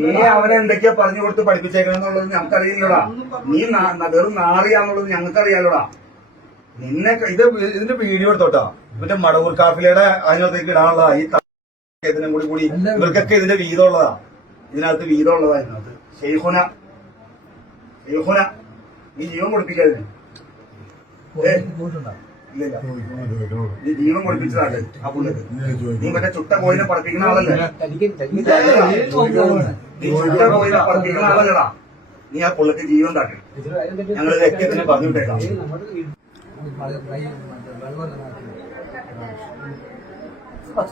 നീ അവനെ എന്തൊക്കെയാ പറഞ്ഞു കൊടുത്ത് പഠിപ്പിച്ചേക്കണെന്നുള്ളത് ഞങ്ങൾക്കറിയില്ലടാ. നീ വെറും നാറിയാന്നുള്ളത് ഞങ്ങൾക്കറിയാലോടാ. നിന്നെ ഇതിന്റെ വീഡിയോ എടുത്തോട്ടാ. മറ്റേ മടവൂർ കാഫിലയുടെ അതിനകത്തേക്ക് ഇടാനുള്ളതാ. ഈ ഇതിനും കൂടി ഇവർക്കൊക്കെ ഇതിന്റെ വീതമുള്ളതാ. ഇതിനകത്ത് വീതമുള്ളതാ. ഇതിനകത്ത് ഷെയ്ഖുന നീ ജീവൻ കൊടുപ്പിക്കാതിന്. ഇല്ല നീ ജീവൻ കൊടുപ്പിച്ചതാണ് ആ പുള്ളിക്ക്. നീ മറ്റേ ചുട്ട കോയിനെ പഠിപ്പിക്കുന്ന ആളല്ലേ? നീ ചുട്ട കോയിനെ പഠിപ്പിക്കുന്ന ആളല്ലടാ. നീ ആ പുള്ളിക്ക് ജീവൻ താട്ടി. ഞങ്ങൾ ഇതൊക്കെ തന്നെ പറഞ്ഞു വിട്ടേക്കാം.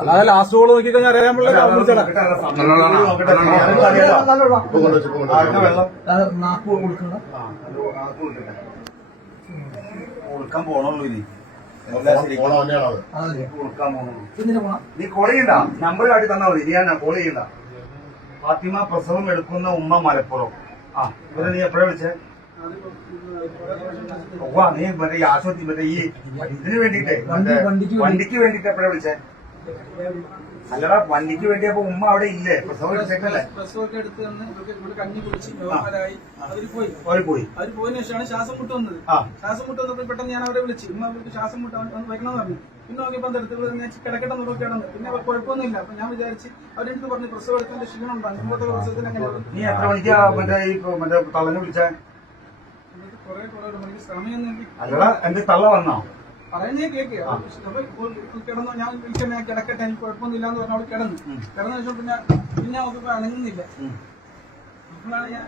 അതായത് ലാസ്റ്റ് ഗോൾ നോക്കിക്കഴിഞ്ഞാൽ അറിയാൻ കൊടുക്കാൻ പോണുള്ളൂ. ഇനി നീ കോൾ ചെയ്യണ്ട. നമ്പർ കാട്ടി തന്നാ മതി. നീ ഞാൻ കോൾ ചെയ്യണ്ട. ഫാത്തിമ പ്രസവം എടുക്കുന്ന ഉമ്മ മലപ്പുറം. ആ ഇവരെ നീ എപ്പോഴാ വിളിച്ചേ? നീ മറ്റേ ഈ ആശുപത്രി മറ്റേ ഈ ഇതിന് വേണ്ടിട്ടേ വണ്ടിക്ക് വേണ്ടിട്ട് എപ്പോഴാ വിളിച്ചേ? അല്ലടാ വണ്ടിക്ക് വേണ്ടി. അപ്പൊ ഉമ്മ അവിടെ ഇല്ലേ? പ്രസവം എടുത്തേക്കല്ലേ? പ്രസവമൊക്കെ എടുത്ത് ഇവിടെ കഞ്ഞി കുടിച്ച് നോർമലായി അവര് പോയി. അവര് പോയതിനു ശേഷമാണ് ശ്വാസം മുട്ട് വന്നത്. ശ്വാസം മുട്ട് വന്നപ്പോൾ പെട്ടെന്ന് ഞാൻ അവരെ വിളിച്ചു. ഉമ്മ അവർക്ക് ശ്വാസം മുട്ട് വയ്ക്കണമെന്ന് പറഞ്ഞു. പിന്നെ നോക്കിയപ്പോൾ അടുത്ത് ഞാൻ കിടക്കട്ടെ നോക്കിയാണെന്ന്. പിന്നെ അവർ കുഴപ്പമൊന്നുമില്ല. അപ്പൊ ഞാൻ വിചാരിച്ച് അവരെടുത്ത് പറഞ്ഞു പ്രസവം എടുത്തതിന്റെ ക്ഷീണം ഉണ്ടാകും. ഇങ്ങോട്ട് പ്രസവത്തിന് അങ്ങനെ. നീ എത്ര മണിക്കാ മറ്റേ ഈ മറ്റേ തള്ളനെ വിളിച്ചേ? കുറെ ഒരു മണിക്ക് സമയം. അല്ലടാ എന്റെ തള്ള വന്നോ? പറയുന്നേ കേൾക്കുക. കിടന്നു. ഞാൻ വിളിക്കാൻ കിടക്കട്ടെ എനിക്ക് കുഴപ്പമൊന്നുമില്ല എന്ന് പറഞ്ഞ അവൾ കിടന്നു ശേഷം പിന്നെ നോക്കിയപ്പോ അണങ്ങുന്നില്ല. അപ്പോഴാണ് ഞാൻ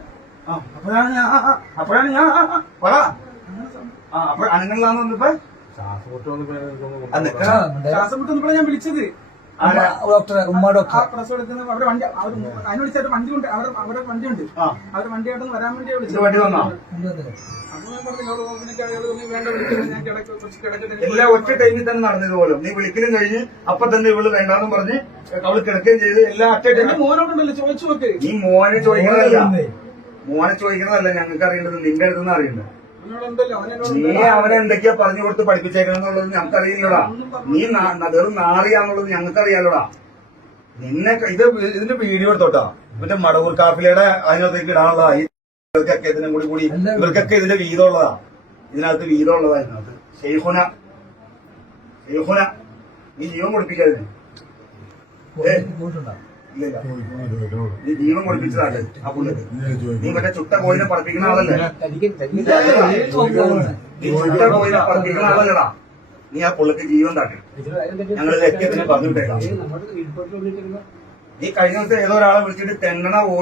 അപ്പോൾ അണങ്ങളിലാന്ന് വന്നപ്പോ ശ്വാസം മുട്ട് വന്നപ്പോഴാണ് ഞാൻ വിളിച്ചത്. പ്രസവം എടുക്കുന്ന അവരുടെ വണ്ടി അതിന് വിളിച്ചാൽ വണ്ടി ഉണ്ട്. അവരുടെ വണ്ടിയുണ്ട്. അവരുടെ വണ്ടിയായിട്ടൊന്ന് വരാൻ വേണ്ടി വിളിച്ചത്. വണ്ടി വന്നോ? എല്ലാം ഒറ്റ ടൈമിൽ തന്നെ നടന്നത് പോലും. നീ വിളിക്കലും കഴിഞ്ഞ് അപ്പൊ തന്നെ ഇവള് വേണ്ടാന്നും പറഞ്ഞ് അവള് കിടക്കുകയും ചെയ്ത് എല്ലാം ഒറ്റ ടൈമിൽ. മോനോട്ടുണ്ടല്ലോ ചോദിച്ചു നോക്ക്. നീ മോനെ ചോദിക്കണതല്ല ഞങ്ങൾക്ക് അറിയേണ്ടത്, നിന്റെ അടുത്തുനിന്ന് അറിയേണ്ടത്. നീ അവനെ എന്തൊക്കെയാ പറഞ്ഞു കൊടുത്ത് പഠിപ്പിച്ചേക്കണെന്നുള്ളത് ഞങ്ങൾക്കറിയില്ലടാ. നീ വെറും നാറിയാന്നുള്ളത് ഞങ്ങൾക്കറിയാലോടാ. നിന്നെ ഇതിന്റെ വീഡിയോ എടുത്തോട്ടാ. മറ്റേ മടവൂർ കാഫിലയുടെ അതിനകത്തേക്ക് ഇടാനുള്ളതാ. ഈ ഇവർക്കൊക്കെ ഇതിനും കൂടി ഇവർക്കൊക്കെ ഇതിന്റെ വീതമുള്ളതാ. ഇതിനകത്ത് വീതമുള്ളതാ. ഇതിനകത്ത് ഷെയ്ഖുന നീ ജീവൻ കൊടുപ്പിക്കാതിന്. ഇല്ല നീ ജീവൻ കൊടുപ്പിച്ചതാണ് ആ പുള്ളിക്ക്. നീ മറ്റേ ചുട്ട കോയിനെ പഠിപ്പിക്കുന്ന ആളല്ലേ? നീ ചുട്ട കോയിനെ പഠിപ്പിക്കുന്ന ആളല്ലടാ. നീ ആ പുള്ളിക്ക് ജീവൻ താട്ടി. ഞങ്ങൾ ഇതൊക്കെ തന്നെ പറഞ്ഞു വിട്ടേക്കാം. നീ കഴിഞ്ഞ ദിവസം ഏതോ ഒരാളെ വിളിച്ചിട്ട് തെന്നണ വോയിസ്